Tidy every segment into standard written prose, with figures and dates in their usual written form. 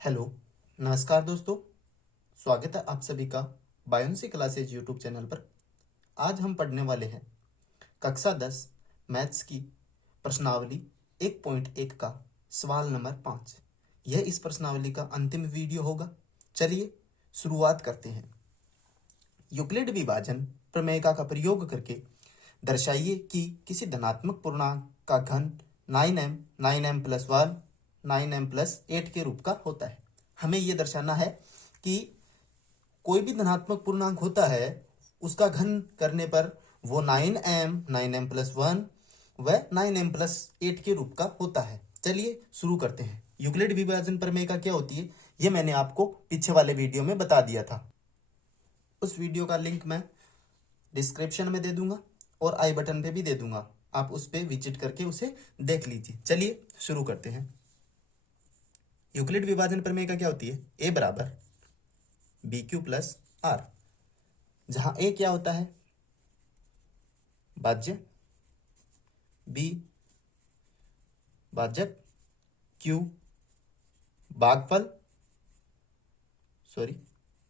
Hello, नमस्कार दोस्तों। स्वागत है आप सभी का बायोन्सी क्लासेज यूट्यूब चैनल पर। आज हम पढ़ने वाले हैं कक्षा 10 मैथ्स की प्रश्नावली 1.1 का सवाल नंबर 5। यह इस प्रश्नावली का अंतिम वीडियो होगा। चलिए शुरुआत करते हैं। यूक्लिड विभाजन प्रमेय का प्रयोग करके दर्शाइए कि किसी धनात्मक पूर्णांक का घन 9m प्लस 1 9m प्लस 8 के रूप का होता है। हमें यह दर्शाना है कि कोई भी धनात्मक पूर्णांक होता है, उसका घन करने पर वो 9m प्लस 1 व 9m प्लस 8 के रूप का होता है। चलिए शुरू करते हैं। यूक्लिड विभाजन प्रमेय का क्या होती है, यह मैंने आपको पीछे वाले वीडियो में बता दिया था। उस वीडियो का लिंक मैं डिस्क्रिप्शन में दे दूंगा और आई बटन पे भी दे दूंगा। आप उस पे विजिट करके उसे देख लीजिए। चलिए शुरू करते हैं। यूक्लिड विभाजन प्रमेय का क्या होती है, ए बराबर बी क्यू प्लस आर, जहां ए क्या होता है भाज्य, बी भाजक, क्यू भागफल, सॉरी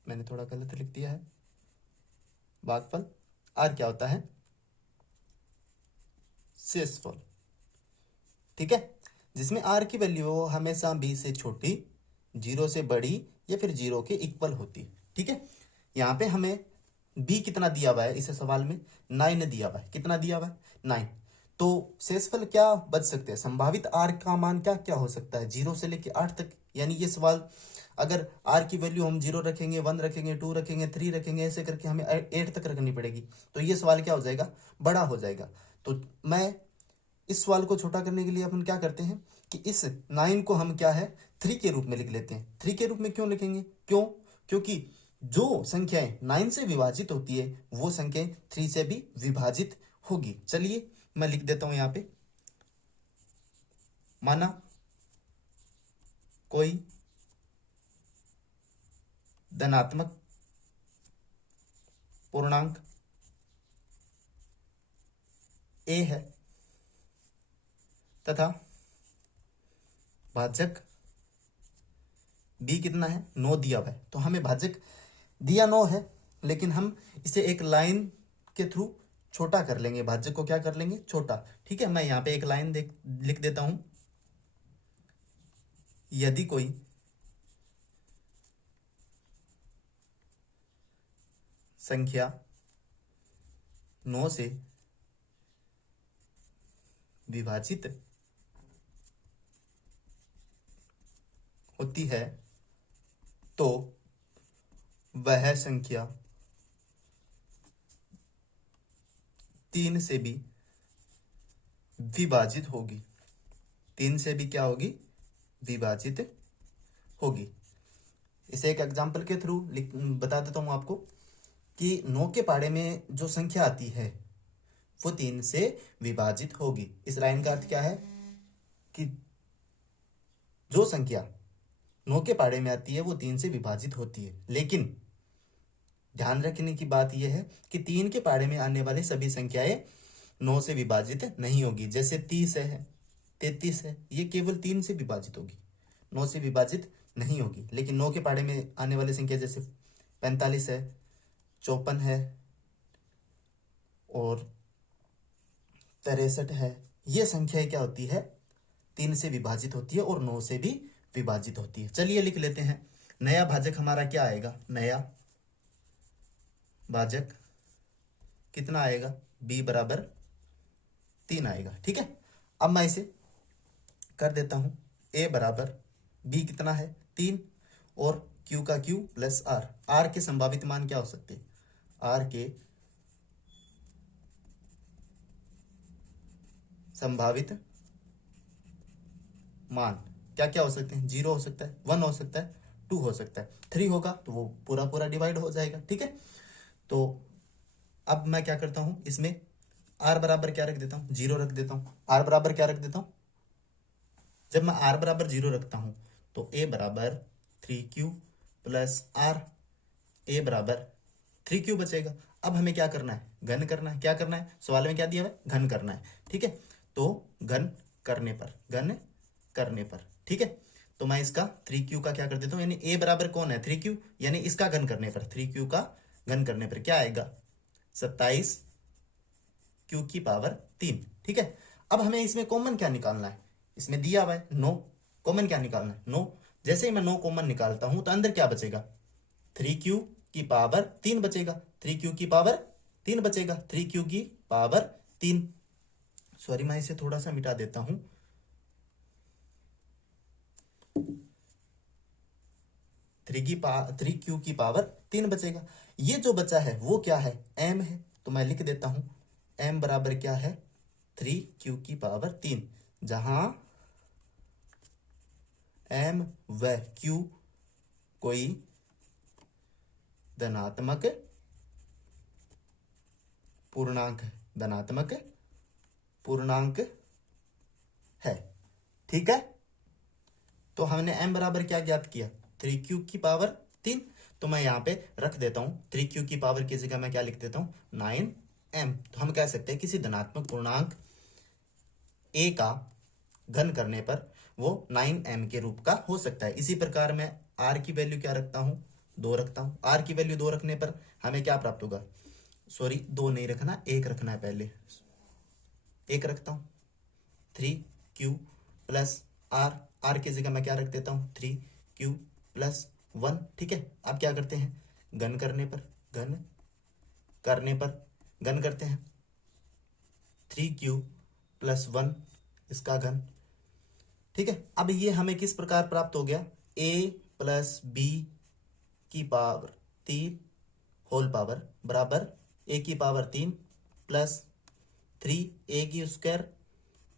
मैंने थोड़ा गलत लिख दिया है, भागफल, आर क्या होता है शेषफल। ठीक है, जिसमें आर की वैल्यू हमेशा बी से छोटी, 0 से बड़ी या फिर 0 के इक्वल होती है। ठीक है, यहाँ पे हमें बी कितना दिया हुआ है, इस सवाल में 9 दिया हुआ है। कितना दिया हुआ है 9। तो शेषफल क्या बच सकते हैं, संभावित आर का मान क्या क्या हो सकता है 0 से लेकर 8 तक। यानी ये सवाल अगर आर की वैल्यू हम 0 रखेंगे, 1 रखेंगे, 2 रखेंगे, 3 रखेंगे, ऐसे करके हमें 8 तक रखनी पड़ेगी। तो ये सवाल क्या हो जाएगा, बड़ा हो जाएगा। तो मैं इस सवाल को छोटा करने के लिए अपन क्या करते हैं कि इस 9 को हम क्या है 3 के रूप में लिख लेते हैं। 3 के रूप में क्यों लिखेंगे, क्योंकि जो संख्याएं 9 से विभाजित होती है वो संख्याएं 3 से भी विभाजित होगी। चलिए मैं लिख देता हूं यहां पे, माना कोई धनात्मक पूर्णांक ए है तथा भाजक बी कितना है 9 दिया हुआ है। तो हमें भाजक दिया 9 है, लेकिन हम इसे एक लाइन के थ्रू छोटा कर लेंगे। भाजक को क्या कर लेंगे, छोटा। ठीक है, मैं यहां पे एक लाइन लिख देता हूं। यदि कोई संख्या 9 से विभाजित होती है तो वह संख्या 3 से भी विभाजित होगी। 3 से भी क्या होगी, विभाजित होगी। इसे एक एग्जाम्पल के थ्रू बता देता हूं आपको कि 9 के पाड़े में जो संख्या आती है वो 3 से विभाजित होगी। इस लाइन का अर्थ क्या है कि जो संख्या 9 के पाड़े में आती है वो 3 से विभाजित होती है। लेकिन ध्यान रखने की बात यह है कि 3 के पाड़े में आने वाली सभी संख्याएं 9 से विभाजित नहीं होगी। जैसे 30 है, 33 है, ये केवल 3 से विभाजित होगी, 9 से विभाजित नहीं होगी। लेकिन 9 के पाड़े में आने वाली संख्या जैसे 45 है, 54 है और 63 है, ये संख्याएं क्या होती है 3 से विभाजित होती है और 9 से भी विभाजित होती है। चलिए लिख लेते हैं। नया भाजक हमारा क्या आएगा, नया भाजक कितना आएगा, b बराबर 3 आएगा। ठीक है, अब मैं इसे कर देता हूं। a बराबर b कितना है 3 और q का q प्लस r। r के संभावित मान क्या हो सकते हैं, r के संभावित मान क्या क्या हो सकते हैं, 0 हो सकता है, 1 हो सकता है, 2 हो सकता है, 3 होगा तो वो पूरा पूरा डिवाइड हो जाएगा। ठीक है, तो अब मैं क्या करता हूं, इसमें r बराबर क्या रख देता हूं, 0 रख देता हूं। r बराबर क्या रख देता हूं, जब मैं r बराबर 0 रखता हूं तो a बराबर 3q प्लस r, a बराबर 3q बचेगा। अब हमें क्या करना है, घन करना है। क्या करना है, सवाल में क्या दिया है, घन करना है। ठीक है, तो घन करने पर, घन करने पर, ठीक है, तो मैं इसका 3q का क्या कर देता हूँ, यानी a बराबर कौन है 3q, यानी इसका घन करने पर 3q का घन करने पर क्या आएगा 27q की पावर 3। ठीक है, अब हमें इसमें कॉमन क्या निकालना है, इसमें दिया हुआ है 9, कॉमन क्या निकालना है 9। जैसे ही मैं 9 कॉमन निकालता हूं तो अंदर क्या बचेगा 3q की पावर 3 बचेगा, 3q की पावर 3 बचेगा, 3q की पावर 3। सॉरी मैं इसे थोड़ा सा मिटा देता हूं, 3q की पावर 3 बचेगा। ये जो बचा है वो क्या है m है, तो मैं लिख देता हूं m बराबर क्या है 3q की पावर 3, जहां m व q कोई धनात्मक पूर्णांक है, धनात्मक पूर्णांक है। ठीक है, तो हमने m बराबर क्या ज्ञात किया 3q की पावर 3, तो मैं यहां पे रख देता हूं 3q की पावर की जगह मैं क्या लिख देता हूं 9m। तो हम कह सकते हैं किसी धनात्मक पूर्णांक a का घन करने पर वो 9m के रूप का हो सकता है। इसी प्रकार मैं r की वैल्यू क्या रखता हूं 2 रखता हूं, r की वैल्यू 2 रखने पर हमें क्या प्राप्त होगा, सॉरी 2 नहीं रखना 1 रखना है, पहले 1 रखता हूं 3q प्लस r, r की जगह मैं क्या रख देता हूं 3q प्लस 1। ठीक है, अब क्या करते हैं घन करने पर, घन करने पर घन करते हैं 3q प्लस 1 इसका घन। ठीक है, अब ये हमें किस प्रकार प्राप्त हो गया a प्लस बी की पावर 3 होल पावर बराबर a की पावर 3 प्लस 3a की स्क्वायर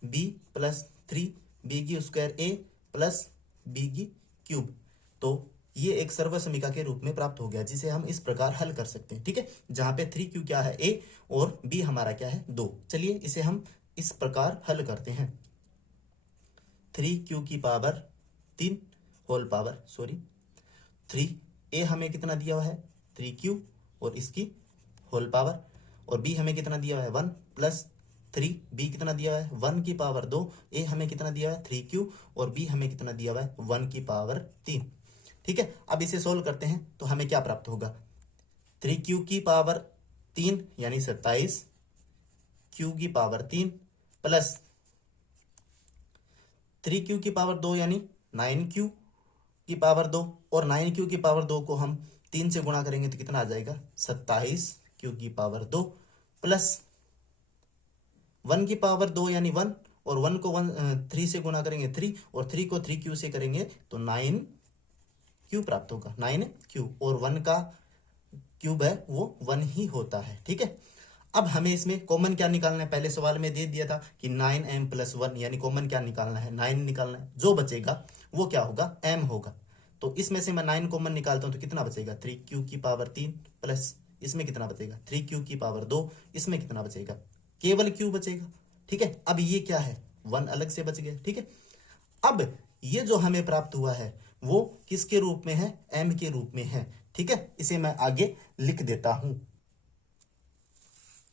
b प्लस 3b की स्क्वायर a प्लस b की क्यूब। तो ये एक सर्वसमीका के रूप में प्राप्त हो गया, जिसे हम इस प्रकार हल कर सकते हैं। ठीक है, जहां पे 3q क्या है a और b हमारा क्या है 2। चलिए इसे हम इस प्रकार हल करते हैं 3q की power 3 whole power, sorry 3a हमें कितना दिया हुआ है 3q और इसकी होल पावर, और b हमें कितना दिया हुआ है 1 प्लस 3b कितना दिया हुआ है 1 की पावर 2, a हमें कितना दिया हुआ है 3q और b हमें कितना दिया हुआ है 1 की पावर 3। ठीक है, अब इसे सोल्व करते हैं तो हमें क्या प्राप्त होगा 3q की पावर 3 यानी 27 q की पावर 3 प्लस 3q की पावर 2 यानी 9q की पावर 2, और 9q की पावर 2 को हम 3 से गुणा करेंगे तो कितना आ जाएगा 27q की पावर 2 प्लस 1 की पावर 2 यानी 1, और 1 को 3 से गुणा करेंगे 3, और 3 को 3q से करेंगे तो 9q प्राप्त होगा 9q, और 1 का क्यूब है वो 1 ही होता है। ठीक है, अब हमें इसमें कॉमन क्या निकालना है, पहले सवाल में दे दिया था कि 9m प्लस 1, यानी कॉमन क्या निकालना है 9 निकालना है, जो बचेगा वो क्या होगा m होगा। तो इसमें से मैं 9 कॉमन निकालता हूं तो कितना बचेगा 3q की पावर 3 प्लस इसमें कितना बचेगा 3q की पावर 2, इसमें कितना बचेगा केवल q बचेगा। ठीक है, अब ये क्या है 1 अलग से बच गया। ठीक है, अब ये जो हमें प्राप्त हुआ है वो किसके रूप में है m के रूप में है। ठीक है, इसे मैं आगे लिख देता हूं।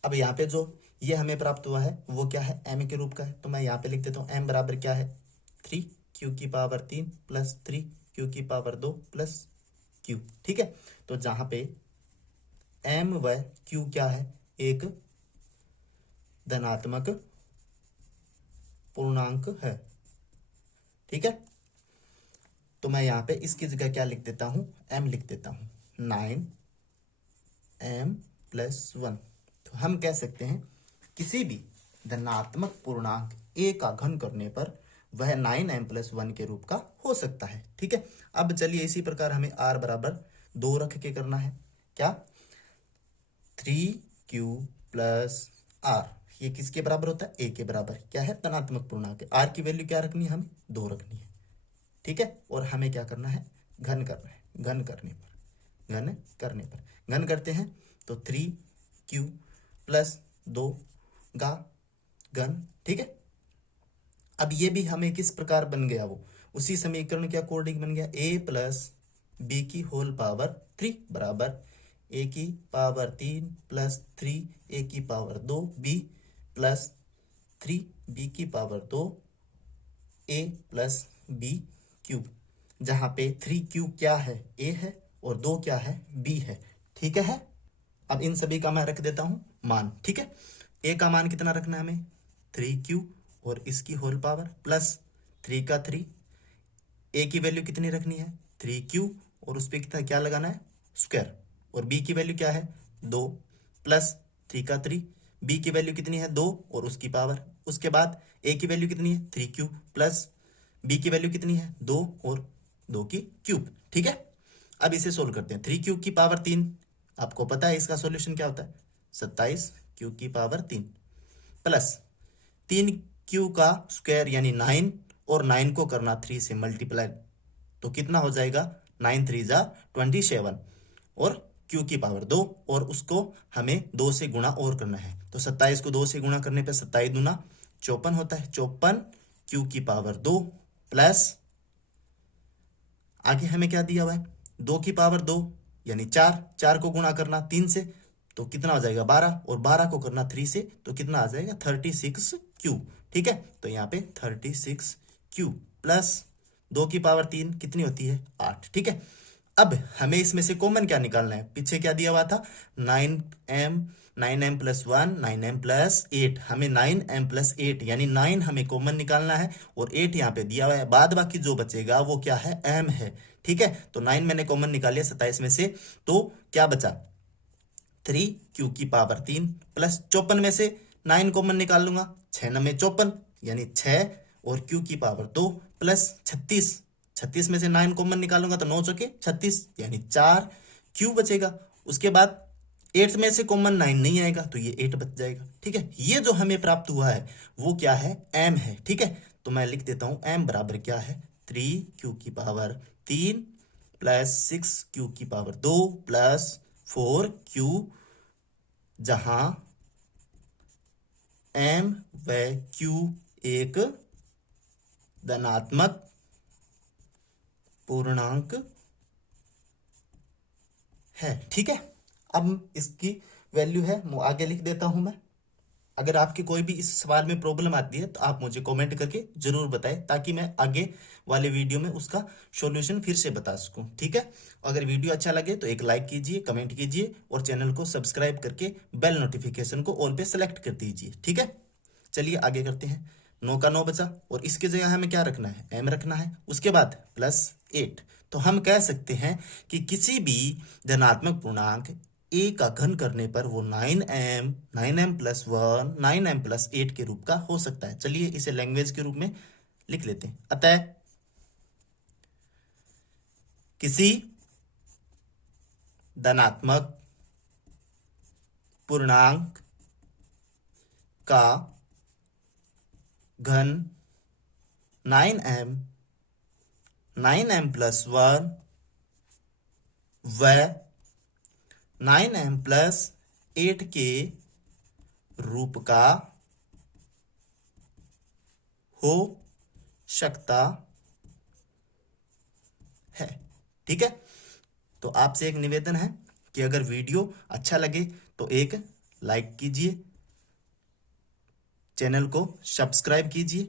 अब यहाँ पे जो ये हमें प्राप्त हुआ है वो क्या है m के रूप का है, तो मैं यहाँ पे लिख देता हूँ m बराबर क्या है 3q की पावर 3 प्लस 3q की पावर 2 प्लस q। ठीक है, तो जहां पे m व q क्या है एक धनात्मक पूर्णांक है। ठीक है, तो मैं यहाँ पे इसकी जगह क्या लिख देता हूँ m लिख देता हूँ 9m प्लस 1। तो हम कह सकते हैं किसी भी धनात्मक पूर्णांक a का घन करने पर वह 9m प्लस 1 के रूप का हो सकता है। ठीक है, अब चलिए इसी प्रकार हमें r बराबर 2 रख के करना है, क्या 3q प्लस r, ये किसके बराबर होता है a के बराबर, क्या है धनात्मक पूर्णांक है, r की वैल्यू क्या रखनी है हमें 2 रखनी है। ठीक है, और हमें क्या करना है घन करना है, घन करने पर घन करते हैं तो 3q प्लस 2 का घन। ठीक है, अब ये भी हमें किस प्रकार बन गया वो उसी समीकरण के अकॉर्डिंग बन गया a प्लस बी की होल पावर 3 बराबर a की पावर 3 प्लस 3a की पावर 2 b प्लस 3b की power 2 a plus b cube. जहां पे 3q क्या है, a है, और 2 क्या है, b है। ठीक है, अब इन सभी का मैं रख देता हूं मान। ठीक है, a का मान कितना रखना है हमें, 3q और इसकी होल पावर प्लस 3 का 3। a की वैल्यू कितनी रखनी है, 3q, और उस पर कितना क्या लगाना है, स्क्वायर। और b की वैल्यू क्या है, 2 प्लस 3 का 3। b की वैल्यू कितनी है, 2 और उसकी पावर। उसके बाद a की वैल्यू कितनी है, 3q प्लस b की वैल्यू कितनी है, 2 और 2 की क्यूब। ठीक है, अब इसे सोल्व करते हैं। 3q की पावर 3, आपको पता है इसका सॉल्यूशन क्या होता है, 27q की पावर 3 प्लस 3q का स्क्वायर यानी 9, और 9 को करना 3 से मल्टीप्लाई, तो कितना हो जाएगा, 9 3 जा 27, और q की पावर 2, और उसको हमें 2 से गुणा और करना है। तो 27 को 2 से गुणा करने पे 27 दूना 54 होता है, 54 q की पावर 2 प्लस आगे हमें क्या दिया हुआ है, 2 की पावर 2 यानी 4, 4 को गुणा करना 3 से तो कितना हो जाएगा 12, और 12 को करना 3 से तो कितना आ जाएगा 36q। ठीक है, तो यहाँ पे 36q प्लस 2 की पावर 3 कितनी होती है, 8। ठीक है, अब हमें इसमें से कॉमन क्या निकालना है, पीछे क्या दिया हुआ था, 9m, 9m plus 1, 9m plus 8। हमें 9m प्लस 8 यानी 9 हमें कॉमन निकालना है, और 8 यहाँ पे दिया हुआ है। बाद बाकी जो बचेगा वो क्या है, m है। ठीक है, तो 9 मैंने कॉमन निकाल लिया 27 में से, तो क्या बचा, 3q की पावर 3 प्लस 54 में से 9 कॉमन निकाल लूंगा, 6 9 में 54 यानी 6, और q की पावर 2 प्लस 36, 36 में से 9 कॉमन निकालूंगा तो 9 चौके 36 यानी 4 q बचेगा। उसके बाद 8 में से कॉमन 9 नहीं आएगा तो ये 8 बच जाएगा। ठीक है, ये जो हमें प्राप्त हुआ है वो क्या है, m है। ठीक है, तो मैं लिख देता हूं m बराबर क्या है, 3q की पावर 3 प्लस 6q की पावर 2 प्लस 4q, जहां m व q एक धनात्मक पूर्णांक है। ठीक है, अब इसकी वैल्यू है वो आगे लिख देता हूं मैं। अगर आपकी कोई भी इस सवाल में प्रॉब्लम आती है तो आप मुझे कमेंट करके जरूर बताएं, ताकि मैं आगे वाले वीडियो में उसका सॉल्यूशन फिर से बता सकूं। ठीक है, अगर वीडियो अच्छा लगे तो एक लाइक कीजिए, कमेंट कीजिए, और चैनल को सब्सक्राइब करके बेल नोटिफिकेशन को ऑल पे सेलेक्ट कर दीजिए। ठीक है, चलिए आगे करते हैं। 9 का 9 बचा, और इसके जगह हमें क्या रखना है, m रखना है। उसके बाद प्लस 8, तो हम कह सकते हैं कि किसी भी धनात्मक पूर्णांक a का घन करने पर वो 9m, 9m plus 1, 9m plus 8 के रूप का हो सकता है। चलिए इसे लैंग्वेज के रूप में लिख लेते हैं। अतः किसी धनात्मक पूर्णांक का घन 9m, 9m प्लस 1 व 9m प्लस 8 के रूप का हो सकता है। ठीक है, तो आपसे एक निवेदन है कि अगर वीडियो अच्छा लगे तो एक लाइक कीजिए, चैनल को सब्सक्राइब कीजिए।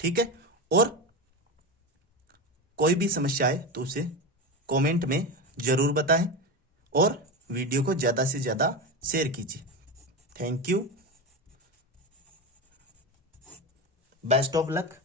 ठीक है, और कोई भी समस्या है तो उसे कमेंट में जरूर बताएं, और वीडियो को ज्यादा से ज्यादा शेयर कीजिए। Thank you, best of luck.